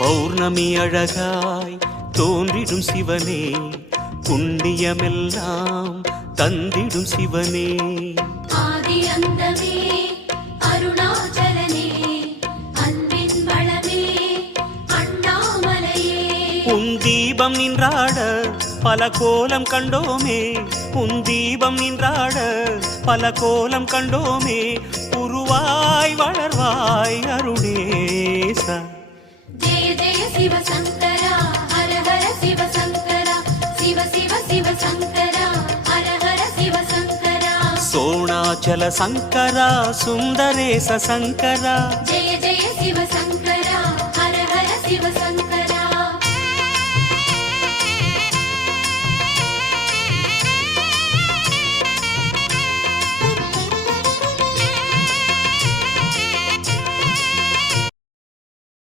பௌர்ணமி அழகாய் தோன்றிடும் சிவனே, புண்ணியமெல்லாம் தந்திடும் சிவனே. ஆதி அந்தமே அருணாச்சலனே, அன்பின் வளமே அண்ணாமலையே. உன் தீபம் நின்றாட பல கோலம் கண்டோமே, உன் தீபம் நின்றாட பல கோலம் கண்டோமே. உருவாய் வளர்வாய் அருணேசா. ஜெய ஜெய சிவ சங்கரா, ஹர ஹர சிவ சங்கரா, சிவ சிவ சிவ சங்கரா, ஹர ஹர சிவ சங்கரா. சோணாச்சல சங்கரா, சுந்தரேச சங்கரா. ஜெய ஜெய சிவ சங்கரா, ஹர ஹர சிவ சங்கரா.